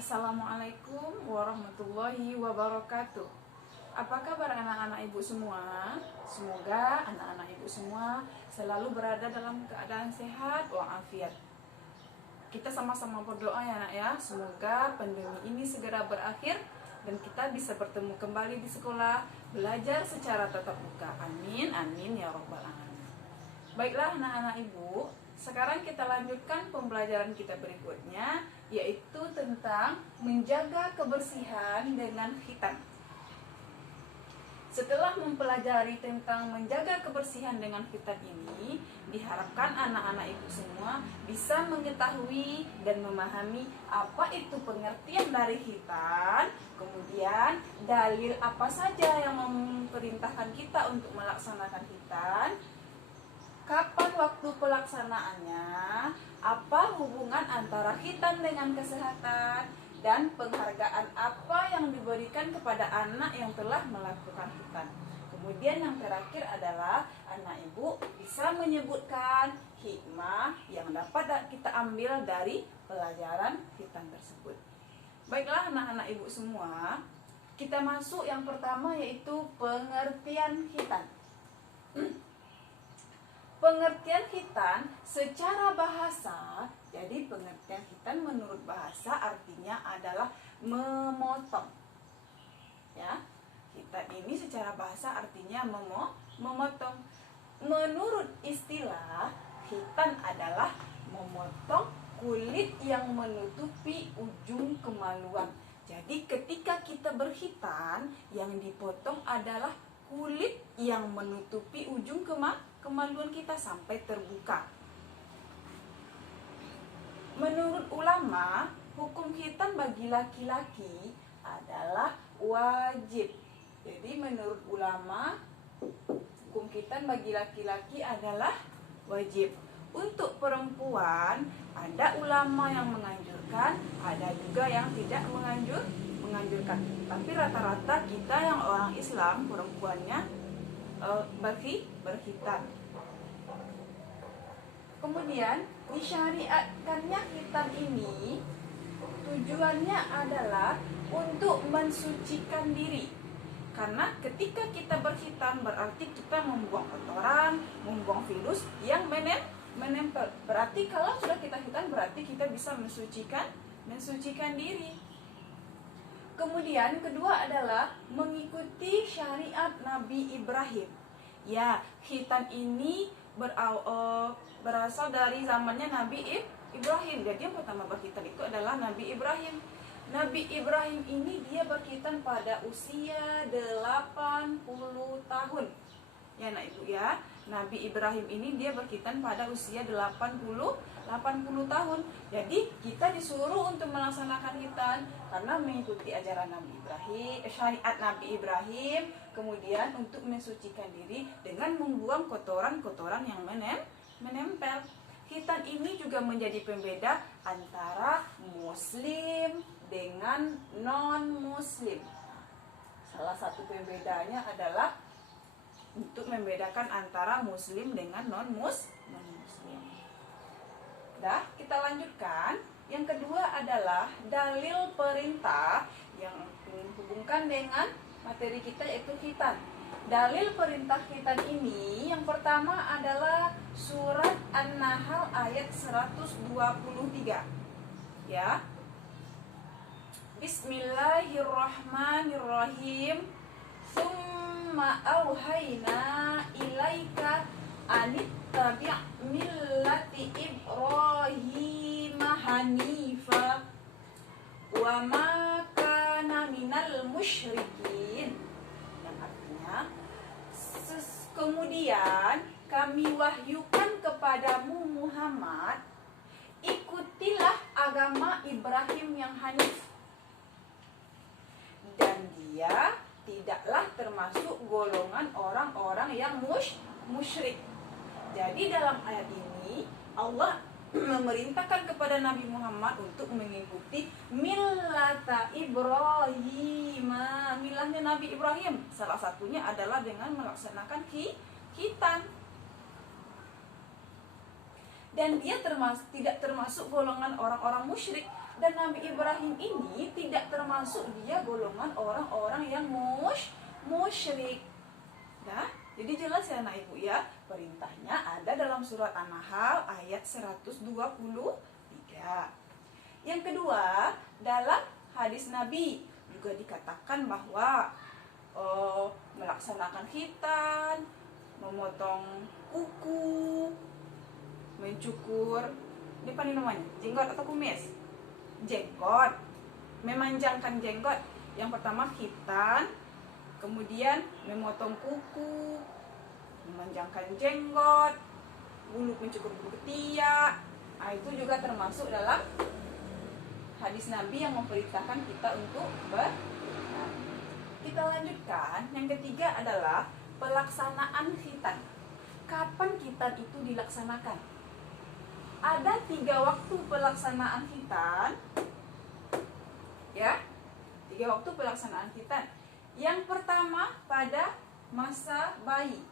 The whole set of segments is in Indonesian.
Assalamualaikum warahmatullahi wabarakatuh. Apa kabar anak-anak ibu semua? Semoga anak-anak ibu semua selalu berada dalam keadaan sehat walafiat. Kita sama-sama berdoa ya nak ya, semoga pandemi ini segera berakhir dan kita bisa bertemu kembali di sekolah, belajar secara tatap muka. Amin, amin ya robbal alamin. Baiklah anak-anak ibu, sekarang kita lanjutkan pembelajaran kita berikutnya, yaitu tentang menjaga kebersihan dengan khitan. Setelah mempelajari tentang menjaga kebersihan dengan khitan ini, diharapkan anak-anak ibu semua bisa mengetahui dan memahami apa itu pengertian dari khitan, kemudian dalil apa saja yang memerintahkan kita untuk melaksanakan khitan, kapan waktu pelaksanaannya, apa hubungan antara khitan dengan kesehatan, dan penghargaan apa yang diberikan kepada anak yang telah melakukan khitan. Kemudian yang terakhir adalah anak ibu bisa menyebutkan hikmah yang dapat kita ambil dari pelajaran khitan tersebut. Baiklah anak-anak ibu semua, kita masuk yang pertama yaitu pengertian khitan. Pengertian khitan secara bahasa, jadi pengertian khitan menurut bahasa artinya adalah memotong. Ya, khitan ini secara bahasa artinya memotong. Menurut istilah, khitan adalah memotong kulit yang menutupi ujung kemaluan. Jadi ketika kita berkhitan, yang dipotong adalah kulit yang menutupi ujung kemaluan kita sampai terbuka. Menurut ulama, hukum khitan bagi laki-laki adalah wajib. Jadi menurut ulama, hukum khitan bagi laki-laki adalah wajib. Untuk perempuan, ada ulama yang menganjurkan, ada juga yang tidak menganjurkan. Tapi rata-rata kita yang orang Islam, perempuannya berkhitan. Kemudian disyariatkannya khitan ini tujuannya adalah untuk mensucikan diri. Karena ketika kita berkhitan berarti kita membuang kotoran, membuang virus yang menempel. Berarti kalau sudah kita khitan berarti kita bisa mensucikan diri. Kemudian kedua adalah mengikuti syariat Nabi Ibrahim. Ya, khitan ini berasal dari zamannya Nabi Ibrahim. Jadi yang pertama berkhitan itu adalah Nabi Ibrahim. Nabi Ibrahim ini dia berkhitan pada usia 80 tahun. Ya nak ibu ya, Nabi Ibrahim ini dia berkhitan pada usia 80 tahun. Jadi kita disuruh untuk melaksanakan khitan karena mengikuti ajaran Nabi Ibrahim, syariat Nabi Ibrahim, kemudian untuk mensucikan diri dengan membuang kotoran-kotoran yang menempel. Khitan ini juga menjadi pembeda antara muslim dengan non-muslim. Salah satu pembedanya adalah untuk membedakan antara muslim dengan non-muslim. Dah, kita lanjutkan. Yang kedua adalah dalil perintah yang menghubungkan dengan materi kita yaitu khitan. Dalil perintah khitan ini yang pertama adalah surat An-Nahl ayat 123. Ya. Bismillahirrahmanirrahim. Summa auhayna ilaika anittabi' millati Ibrahim hanifa wa ma kana minal musyrikin. Yang artinya, kemudian kami wahyukan kepadamu Muhammad, ikutilah agama Ibrahim yang hanif, dan dia tidaklah termasuk golongan orang-orang yang musyrik. Jadi dalam ayat ini Allah memerintahkan kepada Nabi Muhammad untuk mengikuti millata Ibrahim, milahnya Nabi Ibrahim. Salah satunya adalah dengan melaksanakan khitan. Dan dia tidak termasuk golongan orang-orang musyrik. Dan Nabi Ibrahim ini tidak termasuk dia golongan orang-orang yang musyrik. Ya, jadi jelas ya anak ibu ya, perintahnya ada dalam surat An-Nahl ayat 123. Yang kedua, dalam hadis Nabi juga dikatakan bahwa melaksanakan khitan, memotong kuku, mencukur, ini apa namanya? Jenggot atau kumis? Jenggot, memanjangkan jenggot. Yang pertama khitan, kemudian memotong kuku, memanjangkan jenggot, mencukur bulu ketiak. Nah, itu juga termasuk dalam hadis Nabi yang memperintahkan kita untuk Kita lanjutkan. Yang ketiga adalah pelaksanaan khitan. Kapan khitan itu dilaksanakan? Ada 3 waktu pelaksanaan khitan. Ya, 3 waktu pelaksanaan khitan. Yang pertama pada masa bayi.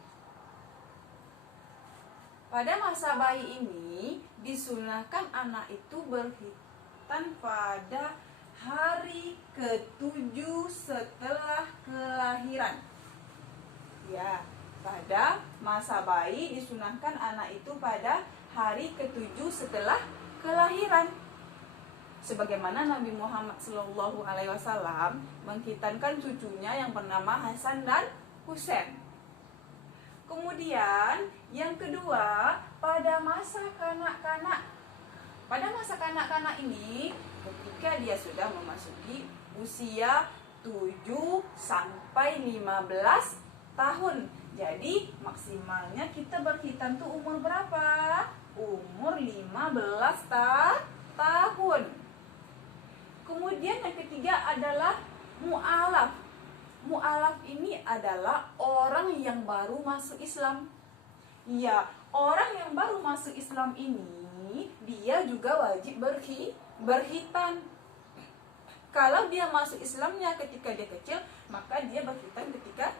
Pada masa bayi ini disunahkan anak itu berkhitan pada hari ke-7 setelah kelahiran. Ya, pada masa bayi disunahkan anak itu pada hari ke-7 setelah kelahiran. Sebagaimana Nabi Muhammad SAW mengkhitankan cucunya yang bernama Hasan dan Husain. Kemudian yang kedua, pada masa kanak-kanak. Pada masa kanak-kanak ini, ketika dia sudah memasuki usia 7 sampai 15 tahun. Jadi maksimalnya kita berkhitan tuh umur berapa? Umur 15 tahun. Kemudian yang ketiga adalah mu'alaf. Mu'alaf ini adalah orang yang baru masuk Islam. Ya, orang yang baru masuk Islam ini dia juga wajib berkhitan. Kalau dia masuk Islamnya ketika dia kecil, maka dia berkhitan ketika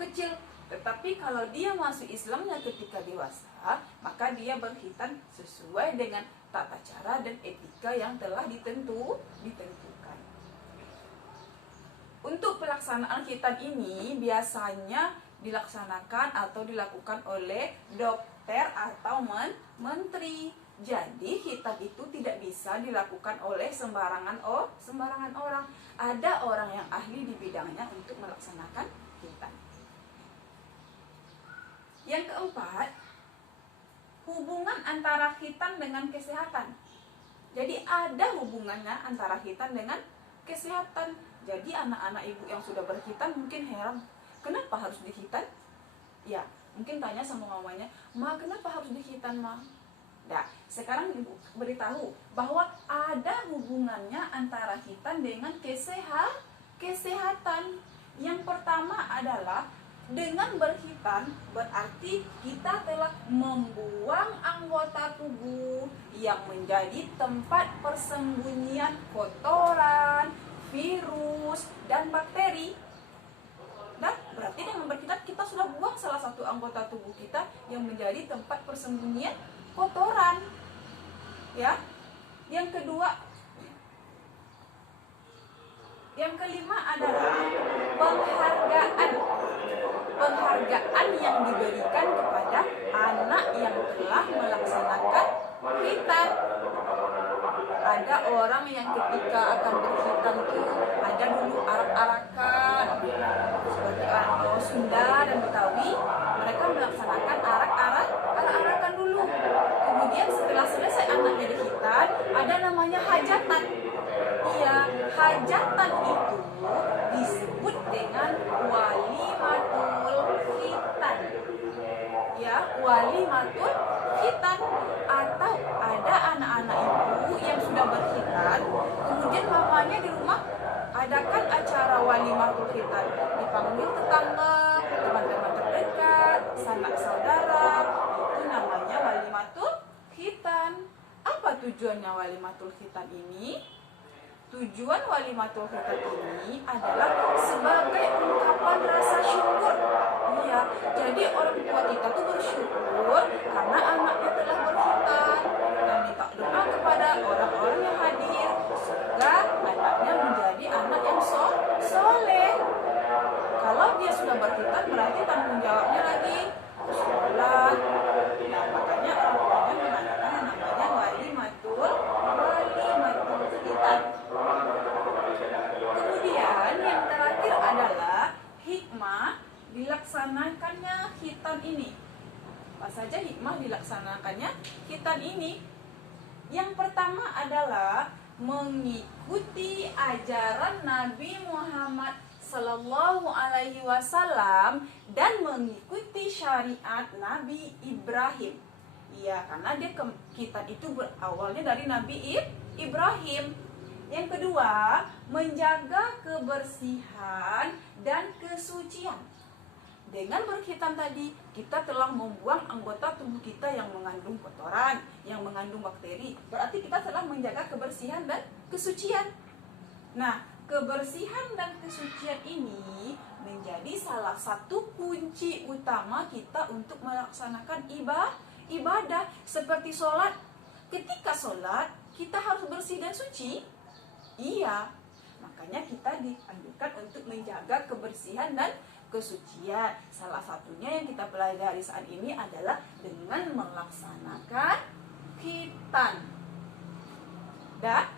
kecil. Tetapi kalau dia masuk Islamnya ketika dewasa, maka dia berkhitan sesuai dengan tata cara dan etika yang telah ditentukan. Untuk pelaksanaan khitan ini biasanya dilaksanakan atau dilakukan oleh dokter atau menteri. Jadi khitan itu tidak bisa dilakukan oleh sembarangan orang. Ada orang yang ahli di bidangnya untuk melaksanakan khitan. Yang keempat, hubungan antara khitan dengan kesehatan. Jadi ada hubungannya antara khitan dengan kesehatan. Jadi anak-anak ibu yang sudah berkhitan mungkin heran, kenapa harus dikhitan? Ya, mungkin tanya sama mamanya, "Ma, kenapa harus dikhitan, Ma?" Nah, sekarang ibu beritahu bahwa ada hubungannya antara khitan dengan kesehatan. Yang pertama adalah dengan berkhitan berarti kita telah membuang anggota tubuh yang menjadi tempat persembunyian kotoran, virus, dan bakteri. Nah, berarti dengan berkhitan kita sudah buang salah satu anggota tubuh kita yang menjadi tempat persembunyian kotoran. Ya. Yang kedua, yang kelima adalah penghargaan yang diberikan kepada anak yang telah melaksanakan khitan. Ada orang yang ketika akan berkhitan tuh ada dulu arak-arakan, seperti orang Sunda dan Betawi, mereka melaksanakan arak-arakan dulu. Kemudian setelah selesai anaknya dikhitan, ada namanya hajatan. Iya, hajatan itu disebut dengan walimatul khitan. Ya, walimatul khitan. Atau ada anak-anak ibu yang sudah berkhitan, kemudian mamanya di rumah adakan acara walimatul khitan, dipanggil tetangga, teman-teman terdekat, sanak saudara. Itu namanya walimatul khitan. Apa tujuannya walimatul khitan ini? Tujuan walimatul khitan ini adalah sebagai ungkapan rasa syukur. Iya, jadi orang tua kita tuh bersyukur karena anaknya telah berkhitan dan minta doa kepada orang-orang yang hadir utama dilaksanakannya khitan ini. Yang pertama adalah mengikuti ajaran Nabi Muhammad Sallallahu Alaihi Wasallam dan mengikuti syariat Nabi Ibrahim. Iya, karena khitan itu berawalnya dari Nabi Ibrahim. Yang kedua, menjaga kebersihan dan kesucian. Dengan berkhitan tadi, kita telah membuang anggota tubuh kita yang mengandung kotoran, yang mengandung bakteri. Berarti kita telah menjaga kebersihan dan kesucian. Nah, kebersihan dan kesucian ini menjadi salah satu kunci utama kita untuk melaksanakan ibadah. Seperti sholat. Ketika sholat, kita harus bersih dan suci. Iya, makanya kita dianjurkan untuk menjaga kebersihan dan kesucian. Salah satunya yang kita pelajari saat ini adalah dengan melaksanakan khitan. Dan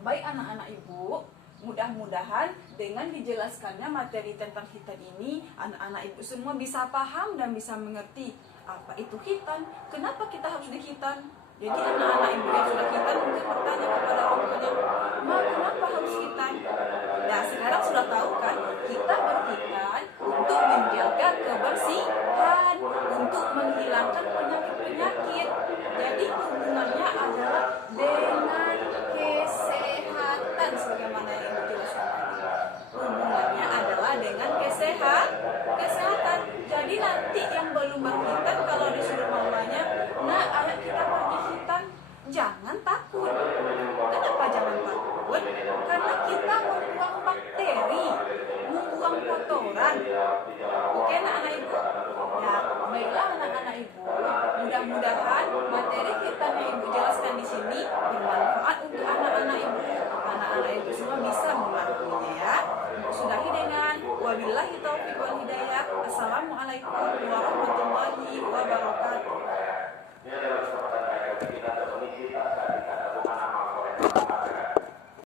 baik anak-anak ibu, mudah-mudahan dengan dijelaskannya materi tentang khitan ini, anak-anak ibu semua bisa paham dan bisa mengerti apa itu khitan, kenapa kita harus dikhitan. Jadi anak-anak ibu yang sudah khitan mungkin bertanya kepada orang tuanya, "Ma, kenapa harus khitan?" Nah, sekarang sudah tahu kan, kita berkhitan untuk menjaga kebersihan, untuk menghilangkan penyakit-penyakit. Jadi hubungannya adalah dengan kesehatan, sebagaimana yang ibu jelaskan tadi. Hubungannya adalah dengan kesehatan. Jadi nanti yang belum berkhitan kalau disuruh mamanya, "Nah, anak kita pergi khitan," jangan takut. Kenapa jangan takut? Karena kita membuang bakteri, membuang kotoran. Oke, anak-anak ibu? Ya, baiklah anak-anak ibu. Mudah-mudahan materi khitan yang ibu jelaskan di sini bermanfaat untuk anak-anak ibu. Anak-anak ibu semua bisa memahaminya ya. Sudahi dengan wabillahi